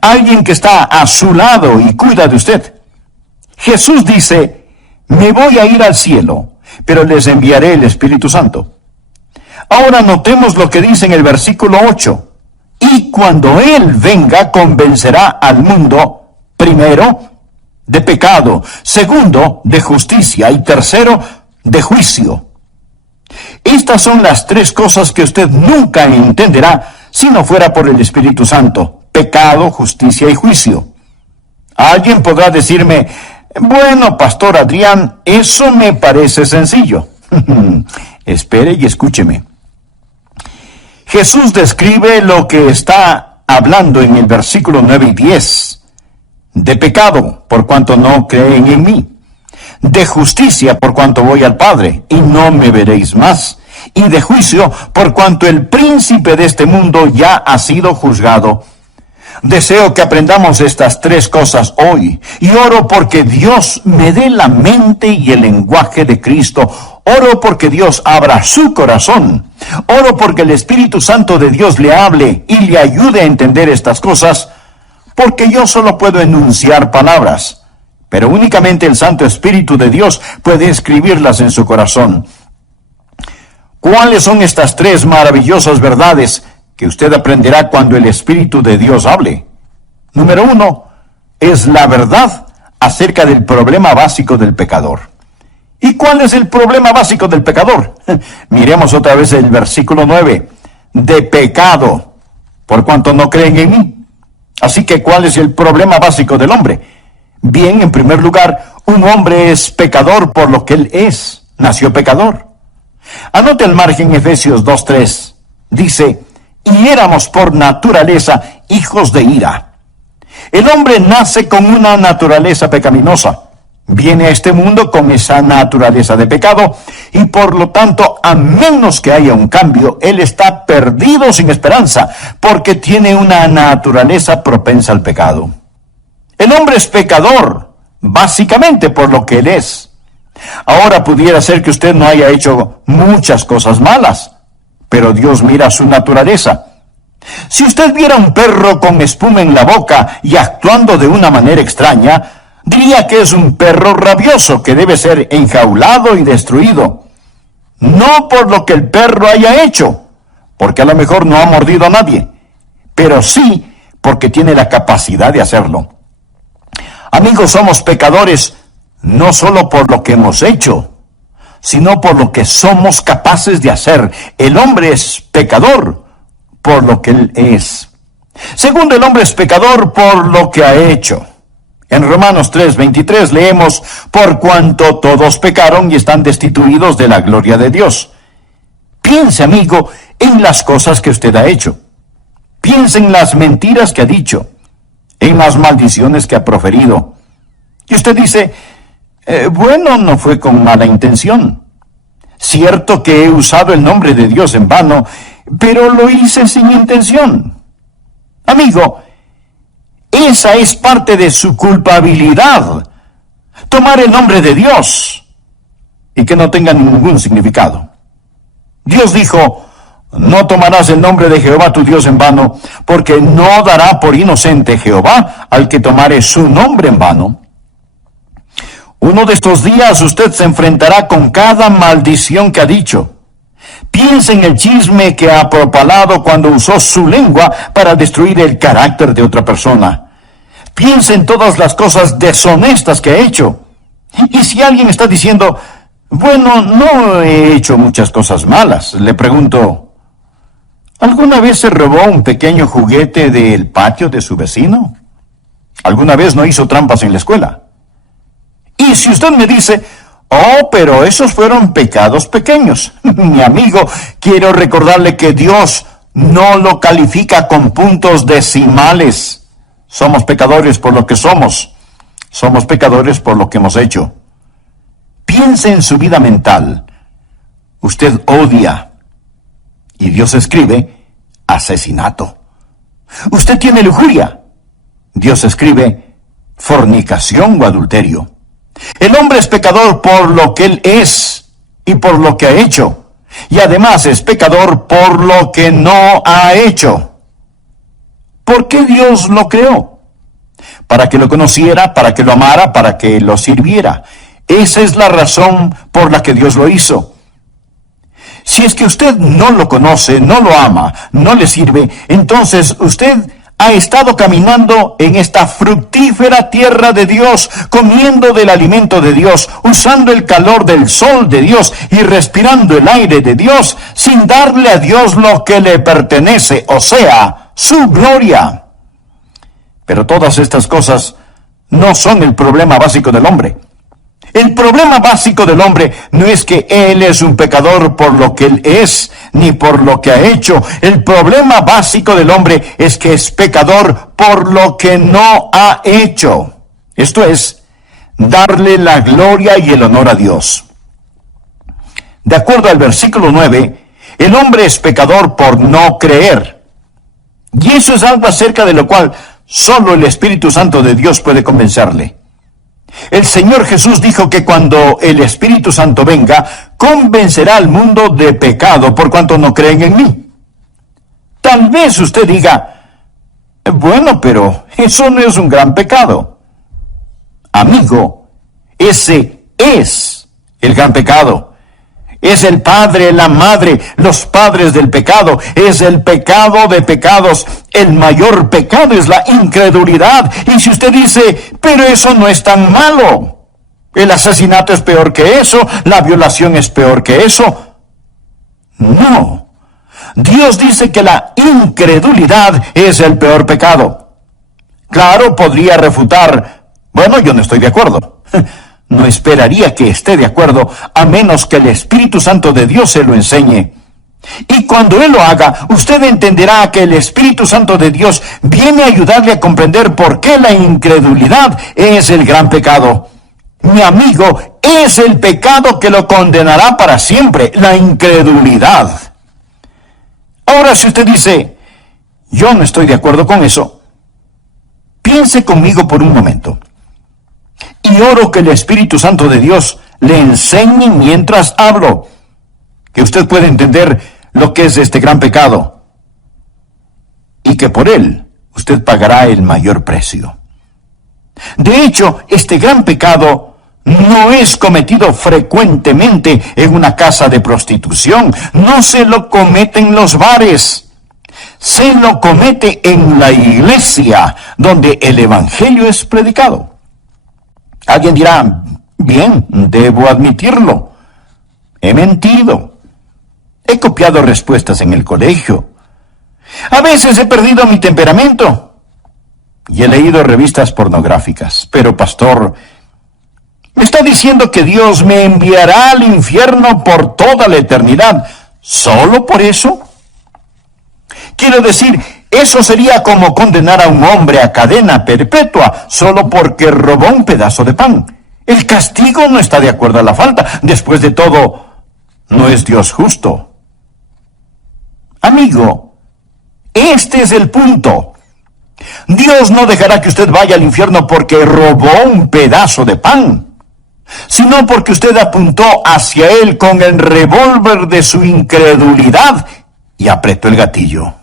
alguien que está a su lado y cuida de usted. Jesús dice, me voy a ir al cielo, pero les enviaré el Espíritu Santo. Ahora notemos lo que dice en el versículo 8. Y cuando Él venga, convencerá al mundo, primero, de pecado, segundo, de justicia, y tercero, de juicio. Estas son las tres cosas que usted nunca entenderá si no fuera por el Espíritu Santo: pecado, justicia y juicio. Alguien podrá decirme, bueno, Pastor Adrián, eso me parece sencillo. Espere y escúcheme. Jesús describe lo que está hablando en el versículo 9 y 10. De pecado, por cuanto no creen en mí. De justicia, por cuanto voy al Padre, y no me veréis más. Y de juicio, por cuanto el príncipe de este mundo ya ha sido juzgado. Deseo que aprendamos estas tres cosas hoy, y oro porque Dios me dé la mente y el lenguaje de Cristo. Oro porque Dios abra su corazón. Oro porque el Espíritu Santo de Dios le hable y le ayude a entender estas cosas, porque yo solo puedo enunciar palabras, pero únicamente el Santo Espíritu de Dios puede escribirlas en su corazón. ¿Cuáles son estas tres maravillosas verdades que usted aprenderá cuando el Espíritu de Dios hable? Número 1, es la verdad acerca del problema básico del pecador. ¿Y cuál es el problema básico del pecador? Miremos otra vez el versículo 9. De pecado, por cuanto no creen en mí. Así que, ¿cuál es el problema básico del hombre? Bien, en primer lugar, un hombre es pecador por lo que él es. Nació pecador. Anote al margen Efesios 2:3. Dice, y éramos por naturaleza hijos de ira. El hombre nace con una naturaleza pecaminosa. Viene a este mundo con esa naturaleza de pecado, y por lo tanto, a menos que haya un cambio, él está perdido sin esperanza, porque tiene una naturaleza propensa al pecado. El hombre es pecador, básicamente por lo que él es. Ahora pudiera ser que usted no haya hecho muchas cosas malas, pero Dios mira su naturaleza. Si usted viera un perro con espuma en la boca y actuando de una manera extraña, diría que es un perro rabioso que debe ser enjaulado y destruido. No por lo que el perro haya hecho, porque a lo mejor no ha mordido a nadie, pero sí porque tiene la capacidad de hacerlo. Amigos, somos pecadores no solo por lo que hemos hecho, sino por lo que somos capaces de hacer. El hombre es pecador por lo que él es. Segundo, el hombre es pecador por lo que ha hecho. En Romanos 3:23 leemos, por cuanto todos pecaron y están destituidos de la gloria de Dios. Piense, amigo, en las cosas que usted ha hecho. Piense en las mentiras que ha dicho, en las maldiciones que ha proferido. Y usted dice, bueno, no fue con mala intención. Cierto que he usado el nombre de Dios en vano, pero lo hice sin intención. Amigo, esa es parte de su culpabilidad. Tomar el nombre de Dios y que no tenga ningún significado. Dios dijo, no tomarás el nombre de Jehová tu Dios en vano, porque no dará por inocente Jehová al que tomare su nombre en vano. Uno de estos días usted se enfrentará con cada maldición que ha dicho. Piense en el chisme que ha propalado cuando usó su lengua para destruir el carácter de otra persona. Piense en todas las cosas deshonestas que ha hecho. Y si alguien está diciendo, bueno, no he hecho muchas cosas malas, le pregunto, ¿alguna vez se robó un pequeño juguete del patio de su vecino? ¿Alguna vez no hizo trampas en la escuela? Y si usted me dice, oh, pero esos fueron pecados pequeños, mi amigo, quiero recordarle que Dios no lo califica con puntos decimales. Somos pecadores por lo que somos. Somos pecadores por lo que hemos hecho. Piense en su vida mental. Usted odia. Y Dios escribe asesinato. Usted tiene lujuria. Dios escribe fornicación o adulterio. El hombre es pecador por lo que él es y por lo que ha hecho. Y además es pecador por lo que no ha hecho. ¿Por qué Dios lo creó? Para que lo conociera, para que lo amara, para que lo sirviera. Esa es la razón por la que Dios lo hizo. Si es que usted no lo conoce, no lo ama, no le sirve, entonces usted ha estado caminando en esta fructífera tierra de Dios, comiendo del alimento de Dios, usando el calor del sol de Dios y respirando el aire de Dios, sin darle a Dios lo que le pertenece, o sea, su gloria. Pero todas estas cosas no son el problema básico del hombre. El problema básico del hombre no es que él es un pecador por lo que él es, ni por lo que ha hecho. El problema básico del hombre es que es pecador por lo que no ha hecho. Esto es, darle la gloria y el honor a Dios. De acuerdo al versículo 9, el hombre es pecador por no creer. Y eso es algo acerca de lo cual solo el Espíritu Santo de Dios puede convencerle. El Señor Jesús dijo que cuando el Espíritu Santo venga, convencerá al mundo de pecado por cuanto no creen en mí. Tal vez usted diga, bueno, pero eso no es un gran pecado. Amigo, ese es el gran pecado. Es el padre, la madre, los padres del pecado. Es el pecado de pecados. El mayor pecado es la incredulidad. Y si usted dice, pero eso no es tan malo. El asesinato es peor que eso. La violación es peor que eso. No. Dios dice que la incredulidad es el peor pecado. Claro, podría refutar, bueno, yo no estoy de acuerdo. No esperaría que esté de acuerdo, a menos que el Espíritu Santo de Dios se lo enseñe. Y cuando Él lo haga, usted entenderá que el Espíritu Santo de Dios viene a ayudarle a comprender por qué la incredulidad es el gran pecado. Mi amigo, es el pecado que lo condenará para siempre, la incredulidad. Ahora, si usted dice, yo no estoy de acuerdo con eso, piense conmigo por un momento. Y oro que el Espíritu Santo de Dios le enseñe mientras hablo, que usted pueda entender lo que es este gran pecado, y que por él usted pagará el mayor precio. De hecho, este gran pecado no es cometido frecuentemente en una casa de prostitución, no se lo comete en los bares, se lo comete en la iglesia, donde el Evangelio es predicado. Alguien dirá, bien, debo admitirlo. He mentido. He copiado respuestas en el colegio. A veces he perdido mi temperamento. Y he leído revistas pornográficas. Pero, pastor, ¿me está diciendo que Dios me enviará al infierno por toda la eternidad solo por eso? Quiero decir, eso sería como condenar a un hombre a cadena perpetua solo porque robó un pedazo de pan. El castigo no está de acuerdo a la falta. Después de todo, no es Dios justo. Amigo, este es el punto. Dios no dejará que usted vaya al infierno porque robó un pedazo de pan, sino porque usted apuntó hacia él con el revólver de su incredulidad y apretó el gatillo.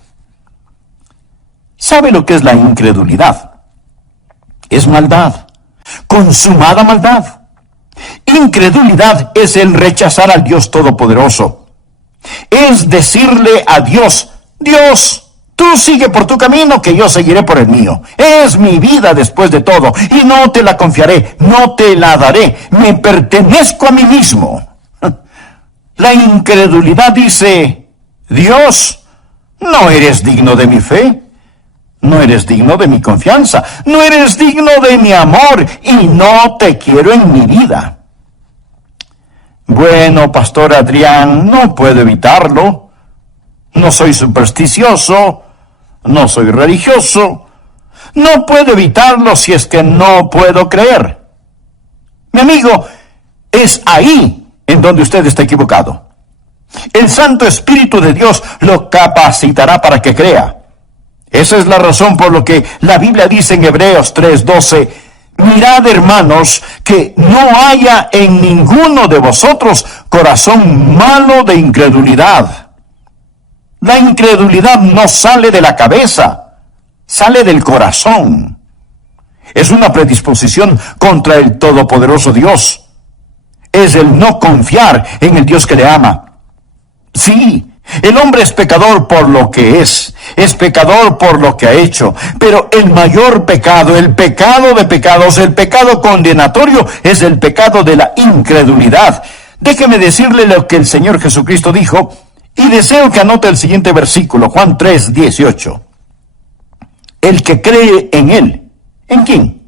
¿Sabe lo que es la incredulidad? Es maldad, consumada maldad. Incredulidad es el rechazar al Dios Todopoderoso. Es decirle a Dios, Dios, tú sigue por tu camino, que yo seguiré por el mío. Es mi vida después de todo, y no te la confiaré, no te la daré. Me pertenezco a mí mismo. La incredulidad dice, Dios, no eres digno de mi fe. No eres digno de mi confianza, no eres digno de mi amor, y no te quiero en mi vida. Bueno, Pastor Adrián, no puedo evitarlo. No soy supersticioso, no soy religioso. No puedo evitarlo si es que no puedo creer. Mi amigo, es ahí en donde usted está equivocado. El Santo Espíritu de Dios lo capacitará para que crea. Esa es la razón por lo que la Biblia dice en Hebreos 3:12, mirad, hermanos, que no haya en ninguno de vosotros corazón malo de incredulidad. La incredulidad no sale de la cabeza. sale del corazón. Es una predisposición contra el todopoderoso Dios. Es el no confiar en el Dios que le ama. Sí, el hombre es pecador por lo que es pecador por lo que ha hecho, pero el mayor pecado, el pecado de pecados, el pecado condenatorio, es el pecado de la incredulidad. Déjeme decirle lo que el Señor Jesucristo dijo, y deseo que anote el siguiente versículo, Juan 3:18. El que cree en Él, ¿en quién?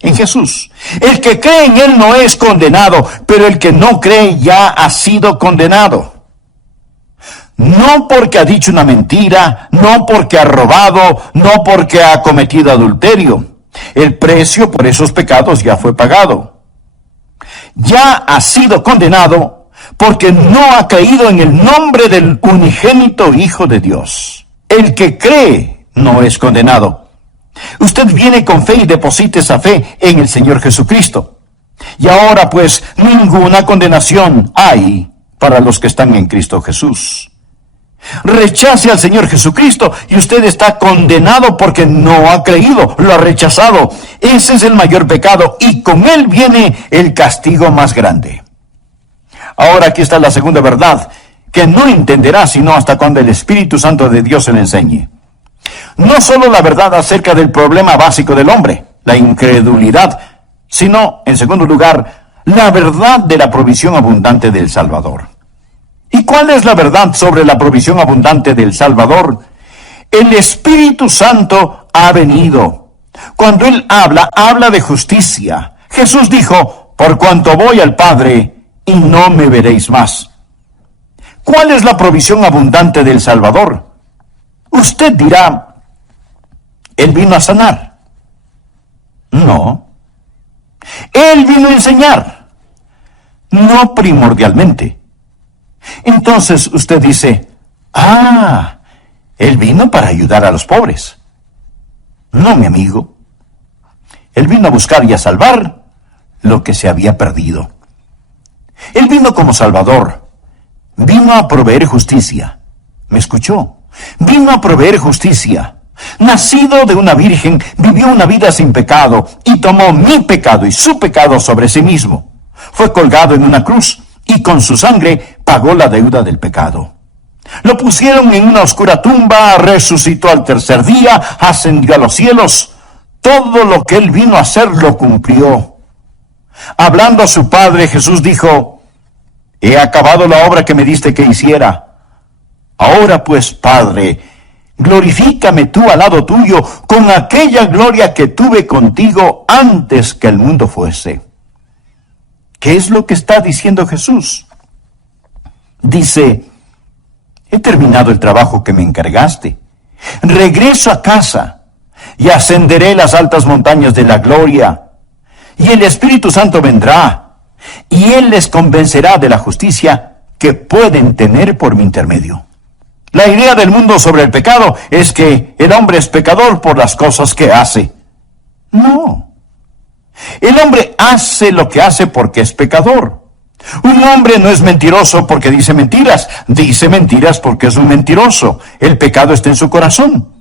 En Jesús. El que cree en Él no es condenado, pero el que no cree ya ha sido condenado. No porque ha dicho una mentira, no porque ha robado, no porque ha cometido adulterio. El precio por esos pecados ya fue pagado. Ya ha sido condenado porque no ha creído en el nombre del unigénito Hijo de Dios. El que cree no es condenado. Usted viene con fe y deposita esa fe en el Señor Jesucristo. Y ahora pues ninguna condenación hay para los que están en Cristo Jesús. Rechace al Señor Jesucristo y usted está condenado porque no ha creído, lo ha rechazado. Ese es el mayor pecado y con él viene el castigo más grande. Ahora aquí está la segunda verdad, que no entenderá sino hasta cuando el Espíritu Santo de Dios se le enseñe. No solo la verdad acerca del problema básico del hombre, la incredulidad, sino, en segundo lugar, la verdad de la provisión abundante del Salvador. ¿Y cuál es la verdad sobre la provisión abundante del Salvador? El Espíritu Santo ha venido. Cuando Él habla de justicia. Jesús dijo, por cuanto voy al Padre y no me veréis más. ¿Cuál es la provisión abundante del Salvador? Usted dirá, Él vino a sanar. No. Él vino a enseñar. No primordialmente. Entonces usted dice, Él vino para ayudar a los pobres. No, mi amigo. Él vino a buscar y a salvar lo que se había perdido. Él vino como Salvador. Vino a proveer justicia. ¿Me escuchó? Vino a proveer justicia. Nacido de una virgen, vivió una vida sin pecado y tomó mi pecado y su pecado sobre sí mismo. Fue colgado en una cruz y con su sangre pagó la deuda del pecado. Lo pusieron en una oscura tumba, resucitó al tercer día, ascendió a los cielos. Todo lo que Él vino a hacer lo cumplió. Hablando a su Padre, Jesús dijo, he acabado la obra que me diste que hiciera. Ahora pues, Padre, glorifícame tú al lado tuyo con aquella gloria que tuve contigo antes que el mundo fuese. ¿Qué es lo que está diciendo Jesús? Dice, he terminado el trabajo que me encargaste. Regreso a casa y ascenderé las altas montañas de la gloria. Y el Espíritu Santo vendrá y Él les convencerá de la justicia que pueden tener por mi intermedio. La idea del mundo sobre el pecado es que el hombre es pecador por las cosas que hace. No. El hombre hace lo que hace porque es pecador. Un hombre no es mentiroso porque dice mentiras porque es un mentiroso. El pecado está en su corazón.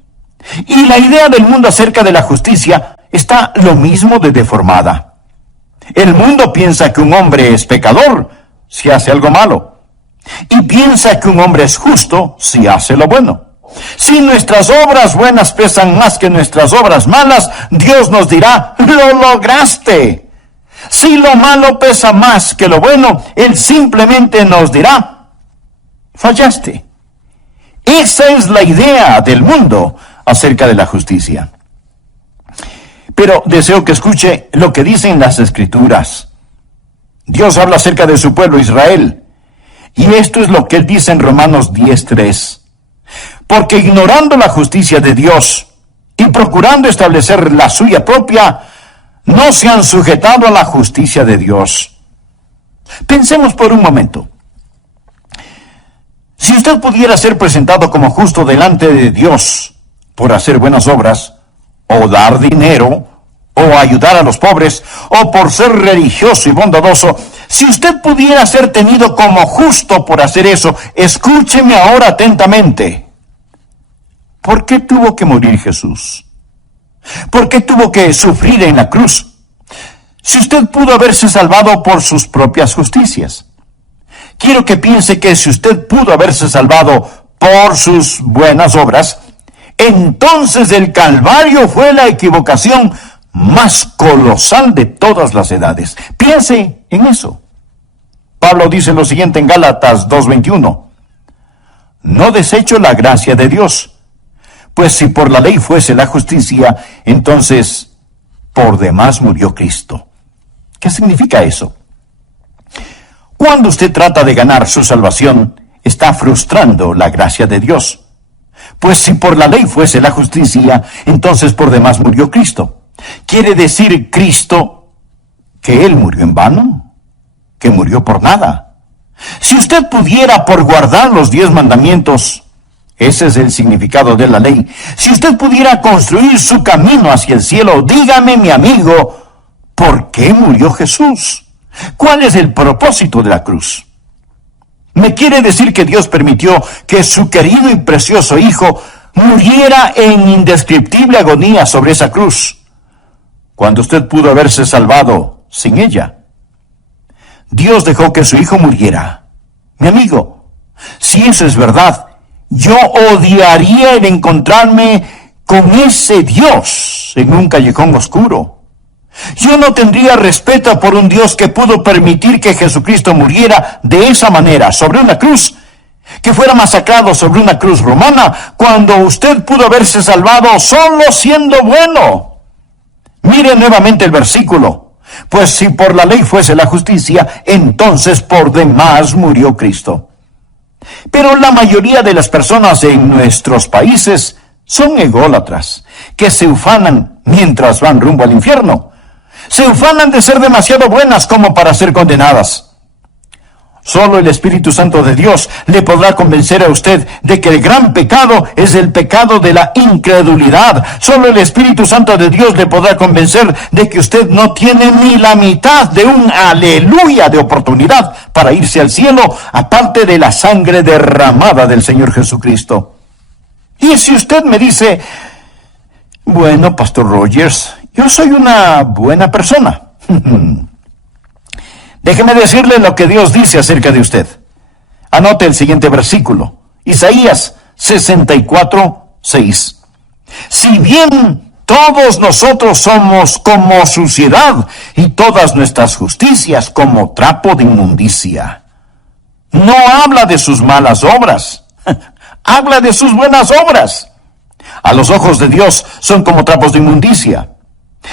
Y la idea del mundo acerca de la justicia está lo mismo de deformada. El mundo piensa que un hombre es pecador si hace algo malo. Y piensa que un hombre es justo si hace lo bueno. Si nuestras obras buenas pesan más que nuestras obras malas, Dios nos dirá, ¡lo lograste! Si lo malo pesa más que lo bueno, Él simplemente nos dirá, fallaste. Esa es la idea del mundo acerca de la justicia. Pero deseo que escuche lo que dicen las Escrituras. Dios habla acerca de su pueblo Israel. Y esto es lo que Él dice en Romanos 10:3. Porque ignorando la justicia de Dios y procurando establecer la suya propia, no se han sujetado a la justicia de Dios. Pensemos por un momento. Si usted pudiera ser presentado como justo delante de Dios por hacer buenas obras, o dar dinero, o ayudar a los pobres, o por ser religioso y bondadoso, si usted pudiera ser tenido como justo por hacer eso, escúcheme ahora atentamente. ¿Por qué tuvo que morir Jesús? ¿Por qué tuvo que sufrir en la cruz? Si usted pudo haberse salvado por sus propias justicias. Quiero que piense que si usted pudo haberse salvado por sus buenas obras, entonces el Calvario fue la equivocación más colosal de todas las edades. Piense en eso. Pablo dice lo siguiente en Gálatas 2:21. No desecho la gracia de Dios, pues si por la ley fuese la justicia, entonces por demás murió Cristo. ¿Qué significa eso? Cuando usted trata de ganar su salvación, está frustrando la gracia de Dios. Pues si por la ley fuese la justicia, entonces por demás murió Cristo. ¿Quiere decir Cristo que Él murió en vano? ¿Que murió por nada? Si usted pudiera por guardar los 10 mandamientos, ese es el significado de la ley. Si usted pudiera construir su camino hacia el cielo, dígame, mi amigo, ¿por qué murió Jesús? ¿Cuál es el propósito de la cruz? ¿Me quiere decir que Dios permitió que su querido y precioso Hijo muriera en indescriptible agonía sobre esa cruz, cuando usted pudo haberse salvado sin ella? Dios dejó que su Hijo muriera. Mi amigo, si eso es verdad, yo odiaría el encontrarme con ese Dios en un callejón oscuro. Yo no tendría respeto por un Dios que pudo permitir que Jesucristo muriera de esa manera, sobre una cruz, que fuera masacrado sobre una cruz romana, cuando usted pudo haberse salvado solo siendo bueno. Mire nuevamente el versículo. Pues si por la ley fuese la justicia, entonces por demás murió Cristo. Pero la mayoría de las personas en nuestros países son ególatras, que se ufanan mientras van rumbo al infierno. Se ufanan de ser demasiado buenas como para ser condenadas. Solo el Espíritu Santo de Dios le podrá convencer a usted de que el gran pecado es el pecado de la incredulidad. Solo el Espíritu Santo de Dios le podrá convencer de que usted no tiene ni la mitad de un aleluya de oportunidad para irse al cielo, aparte de la sangre derramada del Señor Jesucristo. Y si usted me dice, bueno, Pastor Rogers, yo soy una buena persona. Déjeme decirle lo que Dios dice acerca de usted. Anote el siguiente versículo. Isaías 64:6. Si bien todos nosotros somos como suciedad y todas nuestras justicias como trapo de inmundicia. No habla de sus malas obras. Habla de sus buenas obras. A los ojos de Dios son como trapos de inmundicia.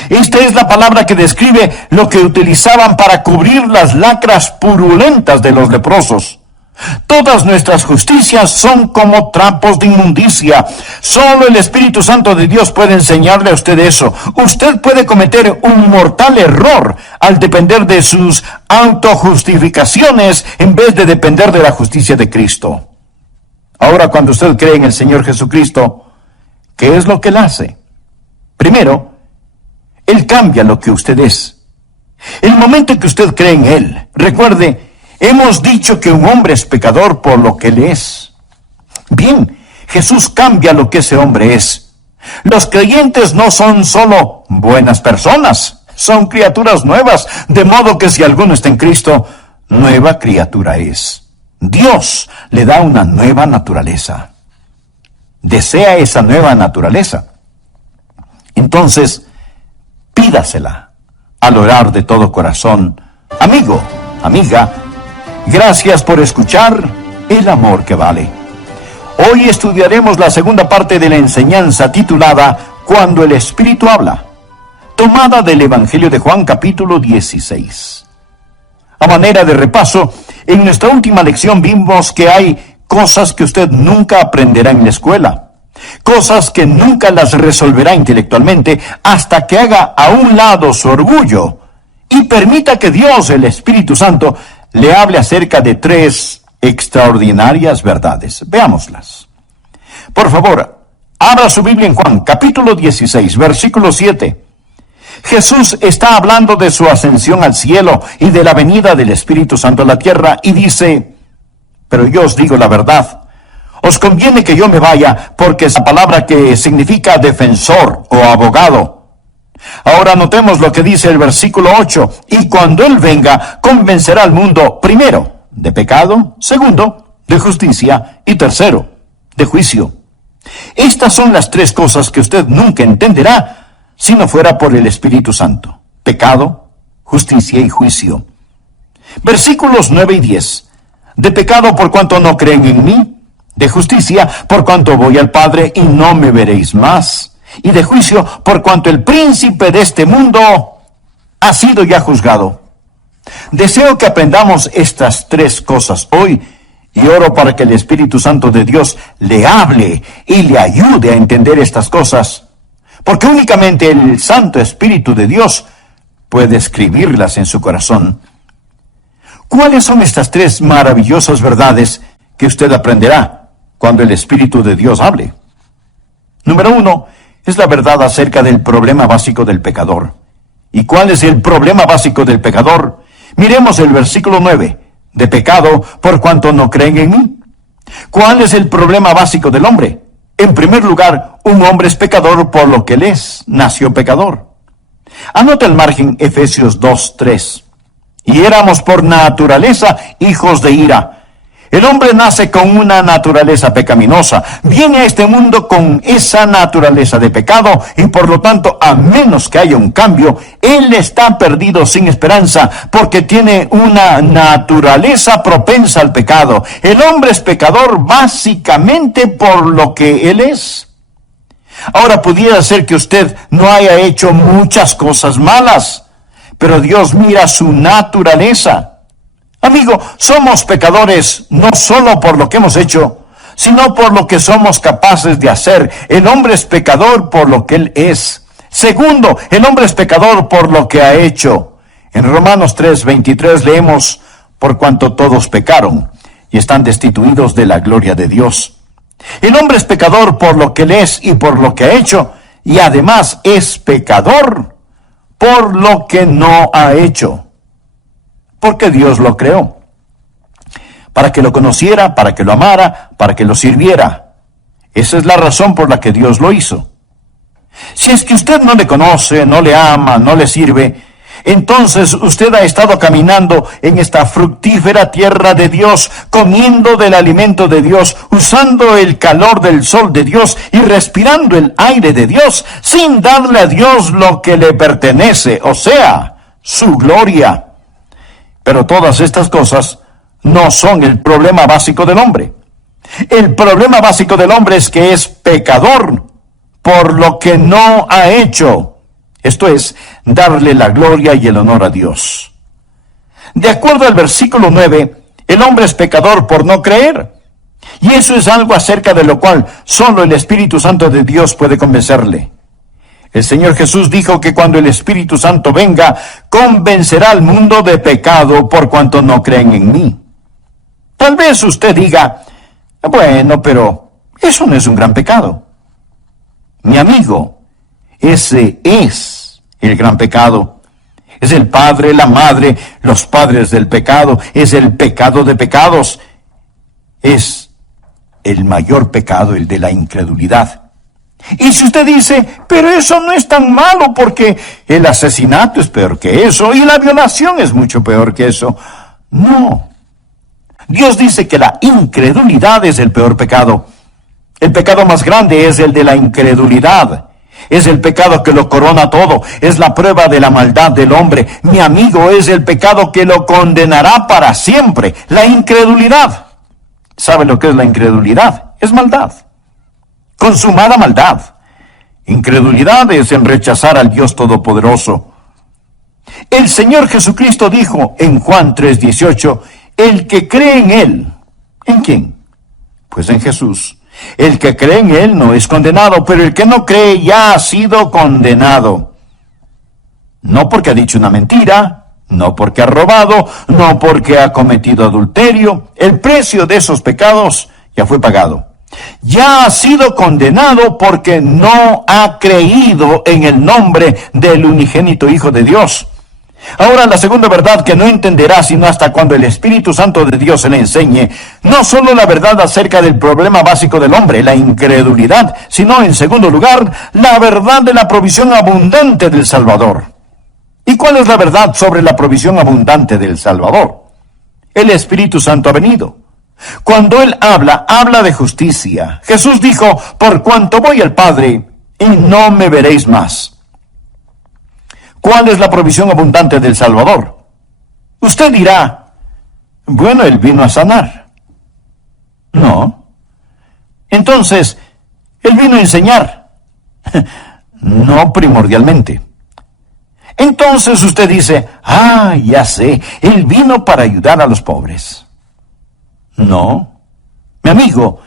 Esta es la palabra que describe lo que utilizaban para cubrir las lacras purulentas de los leprosos. Todas nuestras justicias son como trapos de inmundicia. Solo el Espíritu Santo de Dios puede enseñarle a usted eso. Usted puede cometer un mortal error al depender de sus autojustificaciones en vez de depender de la justicia de Cristo. Ahora, cuando usted cree en el Señor Jesucristo, ¿qué es lo que Él hace? Primero, Él cambia lo que usted es. El momento que usted cree en Él, recuerde, hemos dicho que un hombre es pecador por lo que Él es. Bien, Jesús cambia lo que ese hombre es. Los creyentes no son solo buenas personas, son criaturas nuevas, de modo que si alguno está en Cristo, nueva criatura es. Dios le da una nueva naturaleza. ¿Desea esa nueva naturaleza? Entonces, pídasela al orar de todo corazón. Amigo, amiga, gracias por escuchar El Amor que Vale. Hoy estudiaremos la segunda parte de la enseñanza titulada Cuando el Espíritu habla, tomada del Evangelio de Juan capítulo 16. A manera de repaso, en nuestra última lección vimos que hay cosas que usted nunca aprenderá en la escuela. Cosas que nunca las resolverá intelectualmente hasta que haga a un lado su orgullo y permita que Dios, el Espíritu Santo, le hable acerca de 3 extraordinarias verdades. Veámoslas. Por favor, abra su Biblia en Juan, capítulo 16, versículo 7. Jesús está hablando de su ascensión al cielo y de la venida del Espíritu Santo a la tierra y dice, pero yo os digo la verdad, Os conviene que yo me vaya, porque es la palabra que significa defensor o abogado. Ahora notemos lo que dice el versículo 8. Y cuando Él venga, convencerá al mundo, primero, de pecado, segundo, de justicia, y tercero, de juicio. Estas son las tres cosas que usted nunca entenderá si no fuera por el Espíritu Santo: pecado, justicia y juicio. Versículos 9 y 10. De pecado por cuanto no creen en mí, de justicia por cuanto voy al Padre y no me veréis más, y de juicio por cuanto el príncipe de este mundo ha sido ya juzgado. Deseo que aprendamos estas tres cosas hoy, y oro para que el Espíritu Santo de Dios le hable y le ayude a entender estas cosas, porque únicamente el Santo Espíritu de Dios puede escribirlas en su corazón. ¿Cuáles son estas tres maravillosas verdades que usted aprenderá cuando el Espíritu de Dios hable? Número 1, es la verdad acerca del problema básico del pecador. ¿Y cuál es el problema básico del pecador? Miremos el versículo 9. De pecado por cuanto no creen en mí. ¿Cuál es el problema básico del hombre? En primer lugar, un hombre es pecador por lo que él es, nació pecador. Anota el margen Efesios 2:3. Y éramos por naturaleza hijos de ira. El hombre nace con una naturaleza pecaminosa, viene a este mundo con esa naturaleza de pecado y por lo tanto, a menos que haya un cambio, él está perdido sin esperanza porque tiene una naturaleza propensa al pecado. El hombre es pecador básicamente por lo que él es. Ahora, pudiera ser que usted no haya hecho muchas cosas malas, pero Dios mira su naturaleza. Amigo, somos pecadores no solo por lo que hemos hecho, sino por lo que somos capaces de hacer. El hombre es pecador por lo que él es. Segundo, el hombre es pecador por lo que ha hecho. En Romanos 3:23 leemos, por cuanto todos pecaron y están destituidos de la gloria de Dios. El hombre es pecador por lo que él es y por lo que ha hecho, y además es pecador por lo que no ha hecho. Porque Dios lo creó, para que lo conociera, para que lo amara, para que lo sirviera. Esa es la razón por la que Dios lo hizo. Si es que usted no le conoce, no le ama, no le sirve, entonces usted ha estado caminando en esta fructífera tierra de Dios, comiendo del alimento de Dios, usando el calor del sol de Dios y respirando el aire de Dios, sin darle a Dios lo que le pertenece, o sea, su gloria. Pero todas estas cosas no son el problema básico del hombre. El problema básico del hombre es que es pecador por lo que no ha hecho. Esto es, darle la gloria y el honor a Dios. De acuerdo al versículo 9, el hombre es pecador por no creer. Y eso es algo acerca de lo cual solo el Espíritu Santo de Dios puede convencerle. El Señor Jesús dijo que cuando el Espíritu Santo venga, convencerá al mundo de pecado por cuanto no creen en mí. Tal vez usted diga, bueno, pero eso no es un gran pecado. Mi amigo, ese es el gran pecado. Es el padre, la madre, los padres del pecado. Es el pecado de pecados. Es el mayor pecado, el de la incredulidad. Y si usted dice, pero eso no es tan malo porque el asesinato es peor que eso y la violación es mucho peor que eso. No. Dios dice que la incredulidad es el peor pecado. El pecado más grande es el de la incredulidad. Es el pecado que lo corona todo. Es la prueba de la maldad del hombre. Mi amigo, es el pecado que lo condenará para siempre. La incredulidad. ¿Sabe lo que es la incredulidad? Es maldad. Consumada maldad. Incredulidad es en rechazar al Dios Todopoderoso. El Señor Jesucristo dijo en Juan 3:18, el que cree en Él. ¿En quién? Pues en Jesús. El que cree en Él no es condenado, pero el que no cree ya ha sido condenado. No porque ha dicho una mentira, no porque ha robado, no porque ha cometido adulterio. El precio de esos pecados ya fue pagado. Ya ha sido condenado porque no ha creído en el nombre del unigénito Hijo de Dios. Ahora, la segunda verdad que no entenderá sino hasta cuando el Espíritu Santo de Dios se le enseñe, no solo la verdad acerca del problema básico del hombre, la incredulidad, sino, en segundo lugar, la verdad de la provisión abundante del Salvador. ¿Y cuál es la verdad sobre la provisión abundante del Salvador? El Espíritu Santo ha venido. Cuando Él habla, habla de justicia. Jesús dijo, por cuanto voy al Padre, y no me veréis más. ¿Cuál es la provisión abundante del Salvador? Usted dirá, bueno, Él vino a sanar. No. Entonces, Él vino a enseñar. No primordialmente. Entonces usted dice, ya sé, Él vino para ayudar a los pobres. No. Mi amigo,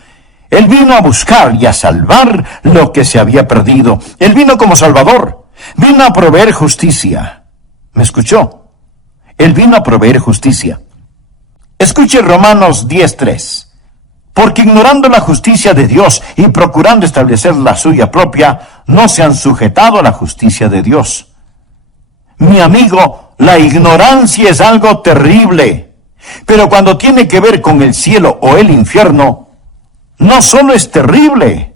Él vino a buscar y a salvar lo que se había perdido. Él vino como Salvador. Vino a proveer justicia. ¿Me escuchó? Él vino a proveer justicia. Escuche Romanos 10:3. Porque ignorando la justicia de Dios y procurando establecer la suya propia, no se han sujetado a la justicia de Dios. Mi amigo, la ignorancia es algo terrible. Pero cuando tiene que ver con el cielo o el infierno, no solo es terrible,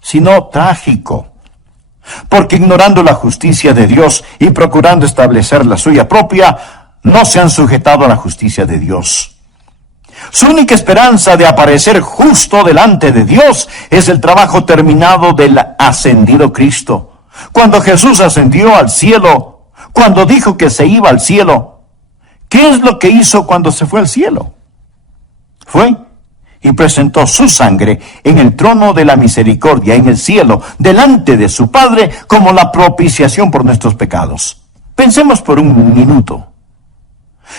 sino trágico. Porque ignorando la justicia de Dios y procurando establecer la suya propia, no se han sujetado a la justicia de Dios. Su única esperanza de aparecer justo delante de Dios es el trabajo terminado del ascendido Cristo. Cuando Jesús ascendió al cielo, cuando dijo que se iba al cielo, ¿qué es lo que hizo cuando se fue al cielo? Fue y presentó su sangre en el trono de la misericordia en el cielo, delante de su Padre, como la propiciación por nuestros pecados. Pensemos por un minuto.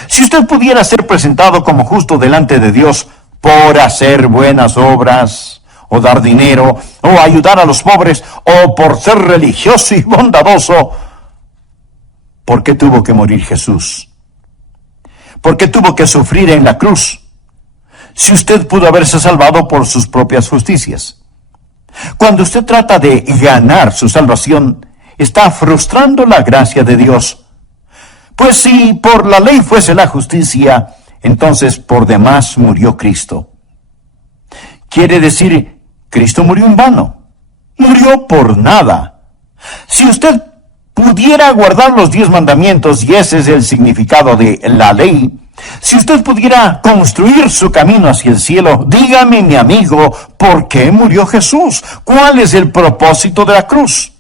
Si usted pudiera ser presentado como justo delante de Dios por hacer buenas obras, o dar dinero, o ayudar a los pobres, o por ser religioso y bondadoso, ¿por qué tuvo que morir Jesús? ¿Por qué tuvo que sufrir en la cruz? Si usted pudo haberse salvado por sus propias justicias. Cuando usted trata de ganar su salvación, está frustrando la gracia de Dios. Pues si por la ley fuese la justicia, entonces por demás murió Cristo. Quiere decir, Cristo murió en vano. Murió por nada. Si usted pudiera guardar los 10 mandamientos, y ese es el significado de la ley, si usted pudiera construir su camino hacia el cielo, dígame, mi amigo, ¿por qué murió Jesús? ¿Cuál es el propósito de la cruz?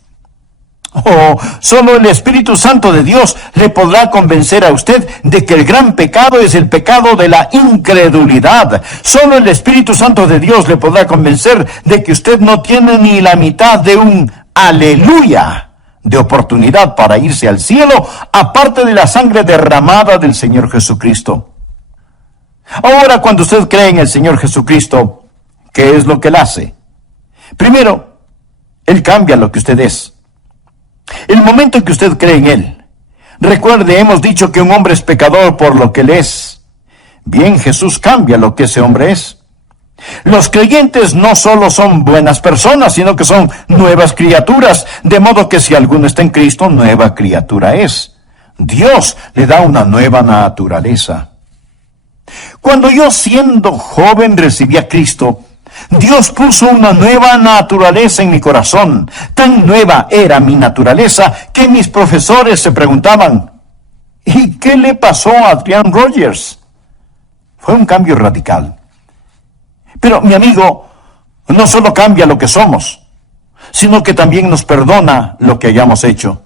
Solo el Espíritu Santo de Dios le podrá convencer a usted de que el gran pecado es el pecado de la incredulidad. Solo el Espíritu Santo de Dios le podrá convencer de que usted no tiene ni la mitad de un aleluya de oportunidad para irse al cielo, aparte de la sangre derramada del Señor Jesucristo. Ahora, cuando usted cree en el Señor Jesucristo, ¿qué es lo que Él hace? Primero, Él cambia lo que usted es. El momento en que usted cree en Él, recuerde, hemos dicho que un hombre es pecador por lo que Él es. Bien, Jesús cambia lo que ese hombre es. Los creyentes no solo son buenas personas, sino que son nuevas criaturas, de modo que si alguno está en Cristo, nueva criatura es. Dios le da una nueva naturaleza. Cuando yo, siendo joven, recibí a Cristo, Dios puso una nueva naturaleza en mi corazón. Tan nueva era mi naturaleza que mis profesores se preguntaban, ¿y qué le pasó a Adrian Rogers? Fue un cambio radical. Pero, mi amigo, no solo cambia lo que somos, sino que también nos perdona lo que hayamos hecho.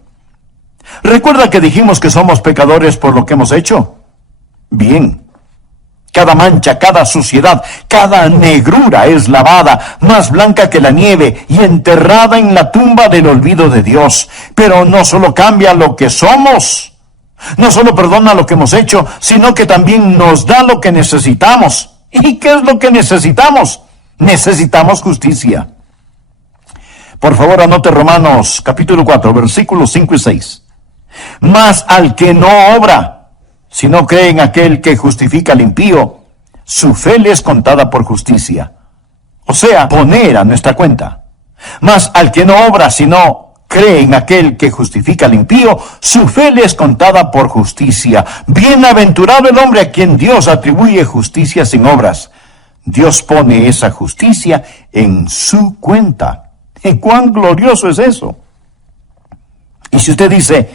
¿Recuerda que dijimos que somos pecadores por lo que hemos hecho? Bien. Cada mancha, cada suciedad, cada negrura es lavada, más blanca que la nieve, y enterrada en la tumba del olvido de Dios. Pero no solo cambia lo que somos, no solo perdona lo que hemos hecho, sino que también nos da lo que necesitamos. ¿Y qué es lo que necesitamos? Necesitamos justicia. Por favor, anote Romanos capítulo 4, versículos 5 y 6. Mas al que no obra, si no cree en aquel que justifica al impío, su fe le es contada por justicia. O sea, poner a nuestra cuenta. Mas al que no obra, sino cree en aquel que justifica al impío, su fe le es contada por justicia. Bienaventurado el hombre a quien Dios atribuye justicia sin obras. Dios pone esa justicia en su cuenta. ¿Y cuán glorioso es eso? Y si usted dice,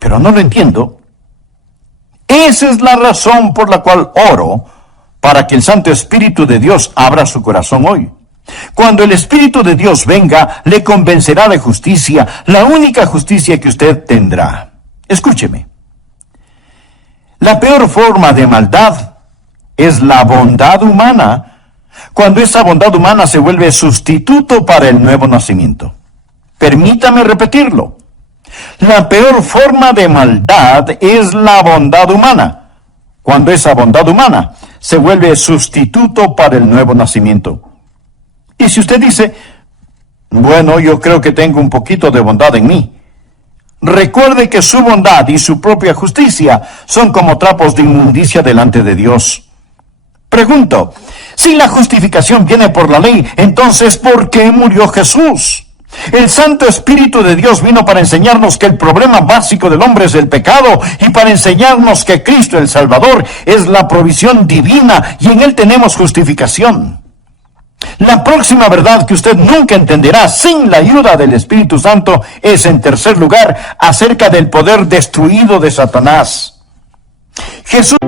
pero no lo entiendo, esa es la razón por la cual oro para que el Santo Espíritu de Dios abra su corazón hoy. Cuando el Espíritu de Dios venga, le convencerá de justicia, la única justicia que usted tendrá. Escúcheme. La peor forma de maldad es la bondad humana, cuando esa bondad humana se vuelve sustituto para el nuevo nacimiento. Permítame repetirlo. La peor forma de maldad es la bondad humana, cuando esa bondad humana se vuelve sustituto para el nuevo nacimiento. Y si usted dice, bueno, yo creo que tengo un poquito de bondad en mí, recuerde que su bondad y su propia justicia son como trapos de inmundicia delante de Dios. Pregunto, si la justificación viene por la ley, entonces ¿por qué murió Jesús? El Santo Espíritu de Dios vino para enseñarnos que el problema básico del hombre es el pecado y para enseñarnos que Cristo el Salvador es la provisión divina y en Él tenemos justificación. La próxima verdad que usted nunca entenderá sin la ayuda del Espíritu Santo es, en tercer lugar, acerca del poder destruido de Satanás. Jesús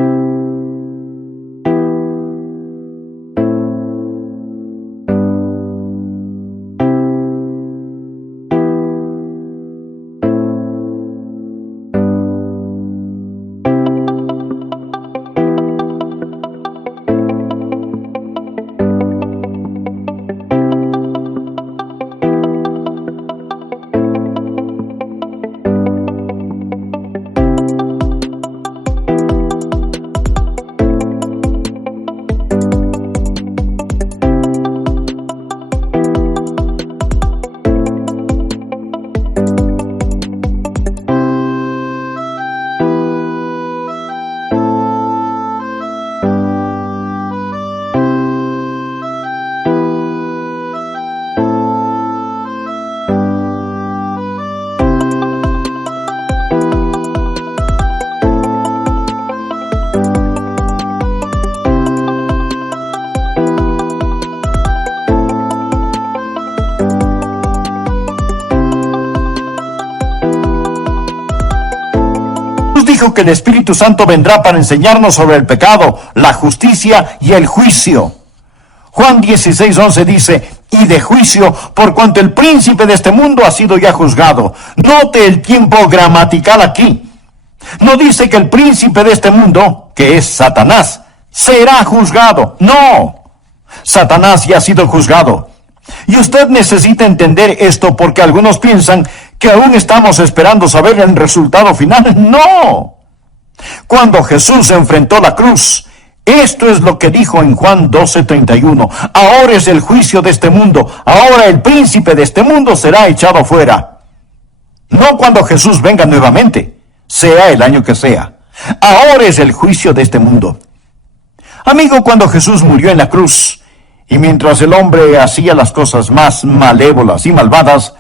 dijo que el Espíritu Santo vendrá para enseñarnos sobre el pecado, la justicia y el juicio. Juan 16:11 dice, y de juicio, por cuanto el príncipe de este mundo ha sido ya juzgado. Note el tiempo gramatical aquí. No dice que el príncipe de este mundo, que es Satanás, será juzgado. No, Satanás ya ha sido juzgado. Y usted necesita entender esto porque algunos piensan que aún estamos esperando saber el resultado final. ¡No! Cuando Jesús se enfrentó a la cruz, esto es lo que dijo en Juan 12:31. Ahora es el juicio de este mundo. Ahora el príncipe de este mundo será echado fuera. No cuando Jesús venga nuevamente, sea el año que sea. Ahora es el juicio de este mundo. Amigo, cuando Jesús murió en la cruz, y mientras el hombre hacía las cosas más malévolas y malvadas,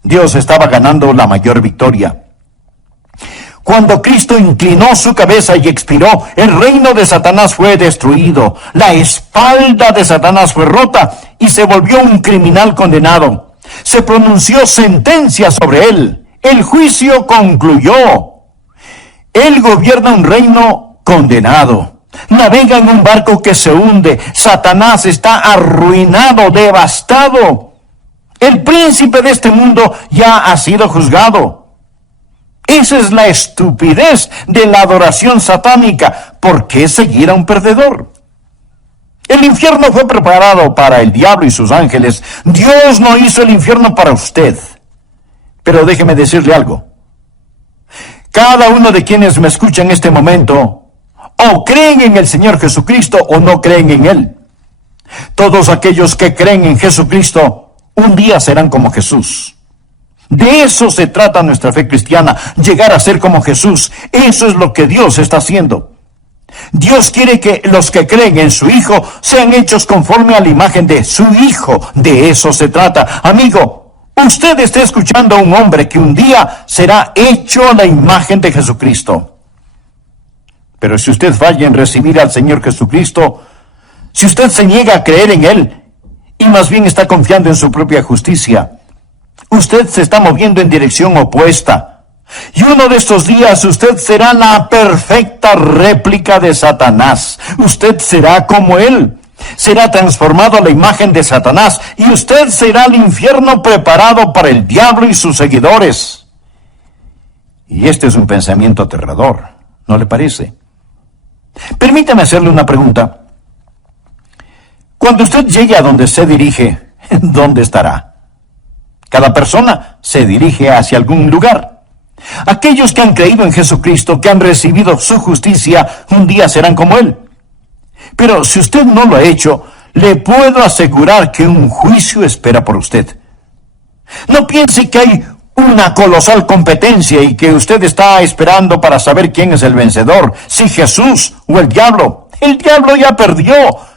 Dios estaba ganando la mayor victoria. Cuando Cristo inclinó su cabeza y expiró, el reino de Satanás fue destruido. La espalda de Satanás fue rota y se volvió un criminal condenado. Se pronunció sentencia sobre él. El juicio concluyó. Él gobierna un reino condenado. Navega en un barco que se hunde. Satanás está arruinado, devastado. El príncipe de este mundo ya ha sido juzgado. Esa es la estupidez de la adoración satánica. ¿Por qué seguir a un perdedor? El infierno fue preparado para el diablo y sus ángeles. Dios no hizo el infierno para usted. Pero déjeme decirle algo. Cada uno de quienes me escuchan en este momento, o creen en el Señor Jesucristo o no creen en Él. Todos aquellos que creen en Jesucristo, un día serán como Jesús. De eso se trata nuestra fe cristiana, llegar a ser como Jesús. Eso es lo que Dios está haciendo. Dios quiere que los que creen en su Hijo sean hechos conforme a la imagen de su Hijo. De eso se trata. Amigo, Usted está escuchando a un hombre que un día será hecho a la imagen de Jesucristo. Pero si usted falla en recibir al Señor Jesucristo, si usted se niega a creer en Él, y más bien está confiando en su propia justicia, usted se está moviendo en dirección opuesta. Y uno de estos días usted será la perfecta réplica de Satanás. Usted será como él. Será transformado a la imagen de Satanás y usted será el infierno preparado para el diablo y sus seguidores. Y este es un pensamiento aterrador, ¿no le parece? Permítame hacerle una pregunta. Cuando usted llegue a donde se dirige, ¿dónde estará? Cada persona se dirige hacia algún lugar. Aquellos que han creído en Jesucristo, que han recibido su justicia, un día serán como Él. Pero si usted no lo ha hecho, le puedo asegurar que un juicio espera por usted. No piense que hay una colosal competencia y que usted está esperando para saber quién es el vencedor, si Jesús o el diablo. El diablo ya perdió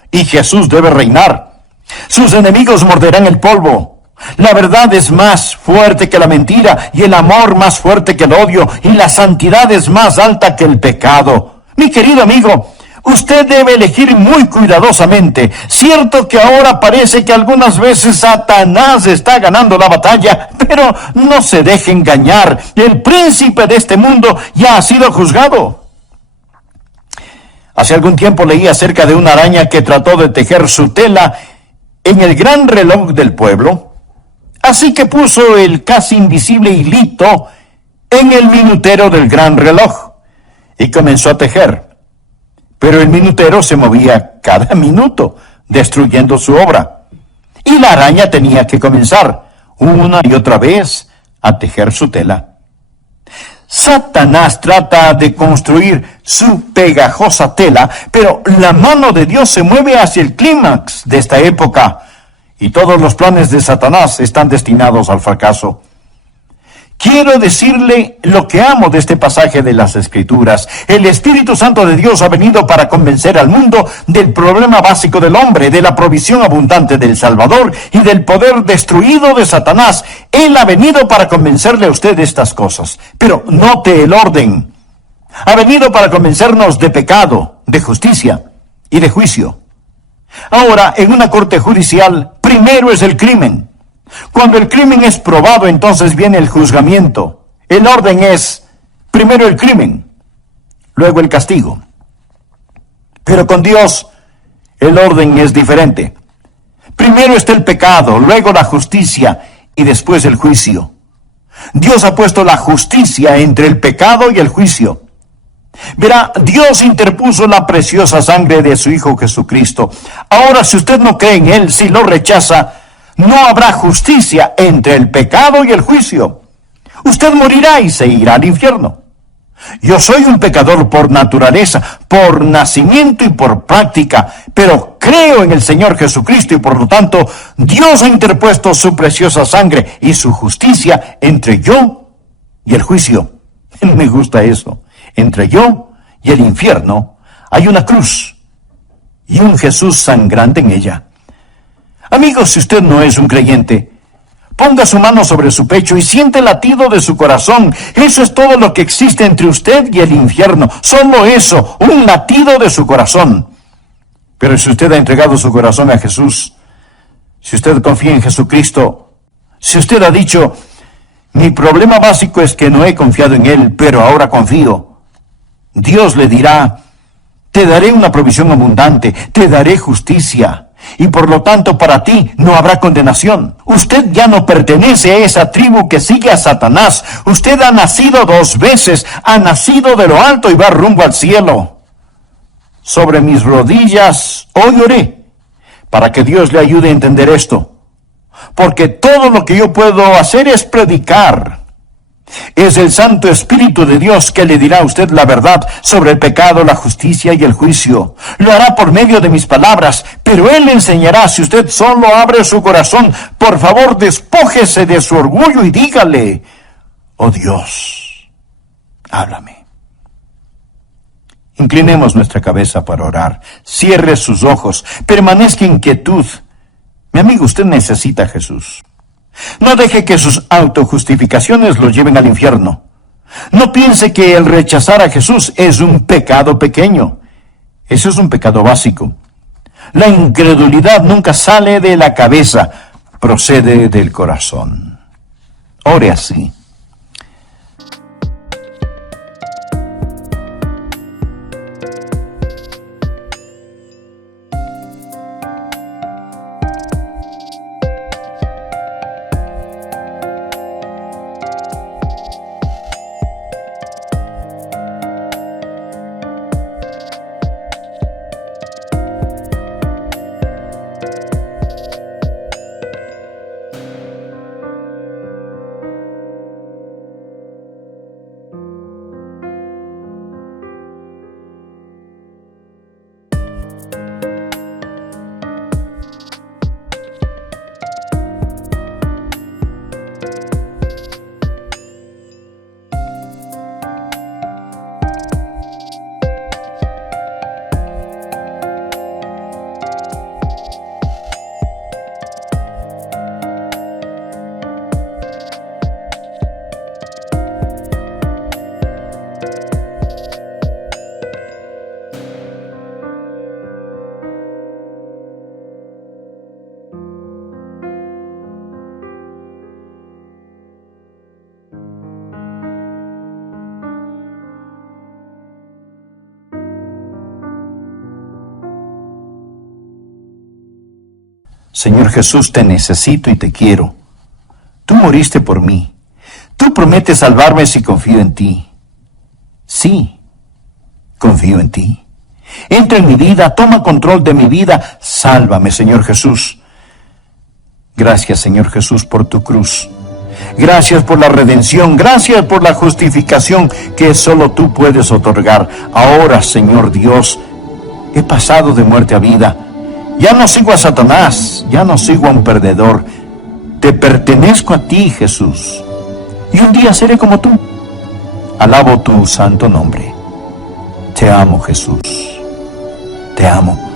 y Jesús debe reinar. Sus enemigos morderán el polvo. La verdad es más fuerte que la mentira, y el amor más fuerte que el odio, y la santidad es más alta que el pecado. Mi querido amigo, usted debe elegir muy cuidadosamente. Cierto que ahora parece que algunas veces Satanás está ganando la batalla, pero no se deje engañar. El príncipe de este mundo ya ha sido juzgado. Hace algún tiempo leí acerca de una araña que trató de tejer su tela en el gran reloj del pueblo. Así que puso el casi invisible hilito en el minutero del gran reloj y comenzó a tejer. Pero el minutero se movía cada minuto, destruyendo su obra. Y la araña tenía que comenzar una y otra vez a tejer su tela. Satanás trata de construir su pegajosa tela, pero la mano de Dios se mueve hacia el clímax de esta época, y todos los planes de Satanás están destinados al fracaso. Quiero decirle lo que amo de este pasaje de las Escrituras. El Espíritu Santo de Dios ha venido para convencer al mundo del problema básico del hombre, de la provisión abundante del Salvador y del poder destruido de Satanás. Él ha venido para convencerle a usted de estas cosas. Pero note el orden. Ha venido para convencernos de pecado, de justicia y de juicio. Ahora, en una corte judicial, primero es el crimen. Cuando el crimen es probado, entonces viene el juzgamiento. El orden es, primero el crimen, luego el castigo. Pero con Dios, el orden es diferente. Primero está el pecado, luego la justicia y después el juicio. Dios ha puesto la justicia entre el pecado y el juicio. Verá, Dios interpuso la preciosa sangre de su Hijo Jesucristo. Ahora, si usted no cree en Él, si lo rechaza, no habrá justicia entre el pecado y el juicio. Usted morirá y se irá al infierno. Yo soy un pecador por naturaleza, por nacimiento y por práctica, pero creo en el Señor Jesucristo y por lo tanto Dios ha interpuesto su preciosa sangre y su justicia entre yo y el juicio. Me gusta eso. Entre yo y el infierno hay una cruz y un Jesús sangrante en ella. Amigos, si usted no es un creyente, ponga su mano sobre su pecho y siente el latido de su corazón. Eso es todo lo que existe entre usted y el infierno. Solo eso, un latido de su corazón. Pero si usted ha entregado su corazón a Jesús, si usted confía en Jesucristo, si usted ha dicho, mi problema básico es que no he confiado en Él, pero ahora confío, Dios le dirá, te daré una provisión abundante, te daré justicia, y por lo tanto para ti no habrá condenación. Usted ya no pertenece a esa tribu que sigue a Satanás. Usted ha nacido 2 veces, ha nacido de lo alto y va rumbo al cielo. Sobre mis rodillas hoy oré, para que Dios le ayude a entender esto. Porque todo lo que yo puedo hacer es predicar. Es el Santo Espíritu de Dios que le dirá a usted la verdad sobre el pecado, la justicia y el juicio. Lo hará por medio de mis palabras, pero Él le enseñará si usted solo abre su corazón. Por favor, despójese de su orgullo y dígale, oh Dios, háblame. Inclinemos nuestra cabeza para orar. Cierre sus ojos. Permanezca en quietud. Mi amigo, usted necesita a Jesús. No deje que sus autojustificaciones lo lleven al infierno. No piense que el rechazar a Jesús es un pecado pequeño. Eso es un pecado básico. La incredulidad nunca sale de la cabeza, procede del corazón. Ore así. Señor Jesús, te necesito y te quiero. Tú moriste por mí. Tú prometes salvarme si confío en ti. Sí, confío en ti. Entra en mi vida, toma control de mi vida. Sálvame, Señor Jesús. Gracias, Señor Jesús, por tu cruz. Gracias por la redención. Gracias por la justificación que solo tú puedes otorgar. Ahora, Señor Dios, he pasado de muerte a vida. Ya no sigo a Satanás, ya no sigo a un perdedor. Te pertenezco a ti, Jesús. Y un día seré como tú. Alabo tu santo nombre. Te amo, Jesús. Te amo.